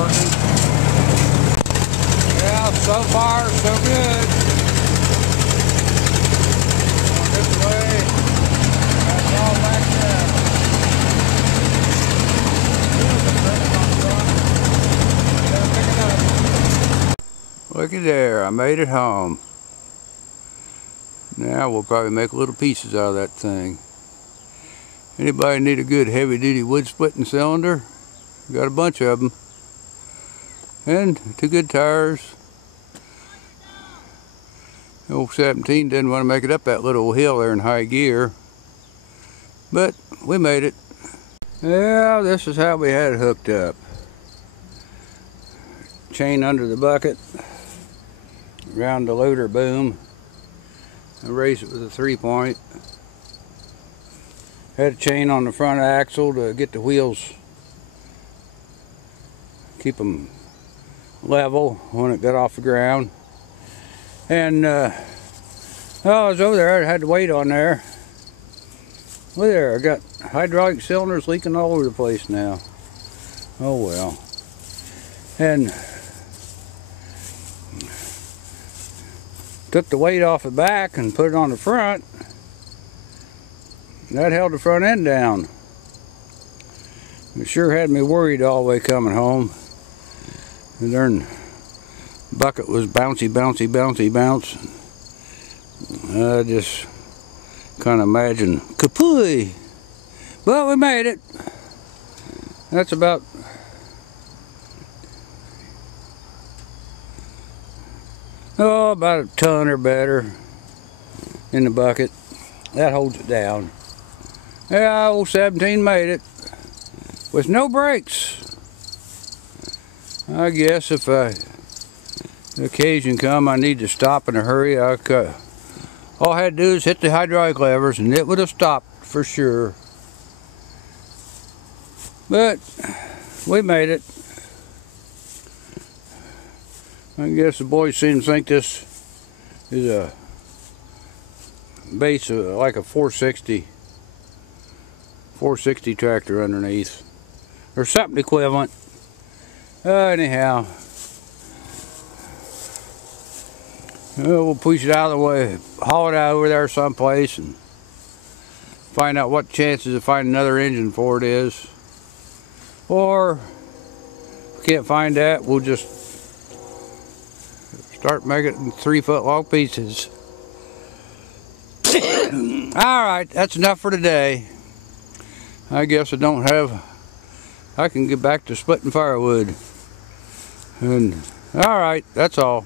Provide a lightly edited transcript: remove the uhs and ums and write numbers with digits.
working. Yeah, so far so good. Going this way. That's all back there. Looky there, I made it home. Now we'll probably make little pieces out of that thing. Anybody need a good heavy duty wood splitting cylinder? Got a bunch of them. And 2 good tires. The old 17 didn't want to make it up that little hill there in high gear. But we made it. Yeah, this is how we had it hooked up. Chain under the bucket. Around the loader boom. And raise it with a 3-point. Had a chain on the front axle to get the wheels, keep them level when it got off the ground. And I was over there, I had the weight on there. Look there, I got hydraulic cylinders leaking all over the place now. Oh well. And took the weight off the back and put it on the front. That held the front end down. It sure had me worried all the way coming home. The darn bucket was bouncy, bouncy, bouncy, bounce. I just kind of imagined kapooey. But we made it. That's about a ton or better in the bucket. That holds it down. Yeah, old 17 made it with no brakes. I guess if the occasion come I need to stop in a hurry, all I had to do is hit the hydraulic levers and it would have stopped for sure. But we made it. I guess the boys seem to think this is a base of like a 460 tractor underneath or something equivalent. Anyhow, we'll push it out of the way, haul it out over there someplace and find out what chances of finding another engine for it is. Or if we can't find that, we'll just start making it in 3-foot long pieces. Alright, that's enough for today. I guess I can get back to splitting firewood. And alright, that's all.